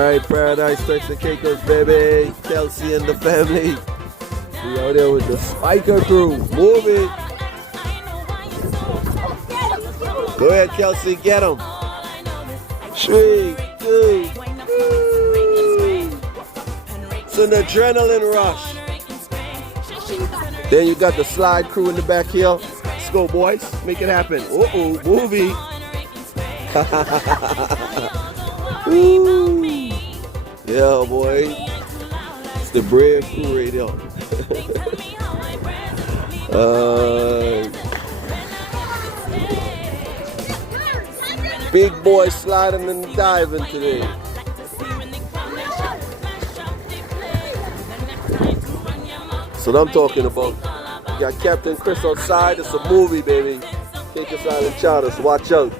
Alright, Paradise, Turks and Caicos, baby. Kelsey and the family. We out there with the Spiker crew. Move it. Go ahead, Kelsey, get him. 3, 2. It's an adrenaline rush. Then you got the slide crew in the back here. Let's go, boys. Make it happen. Uh-oh, movie. Yeah, boy. It's the brave crew right there. Big boy sliding and diving today. That's what I'm talking about. You got Captain Chris outside. It's a movie, baby. Caicos Island Charters. Watch out.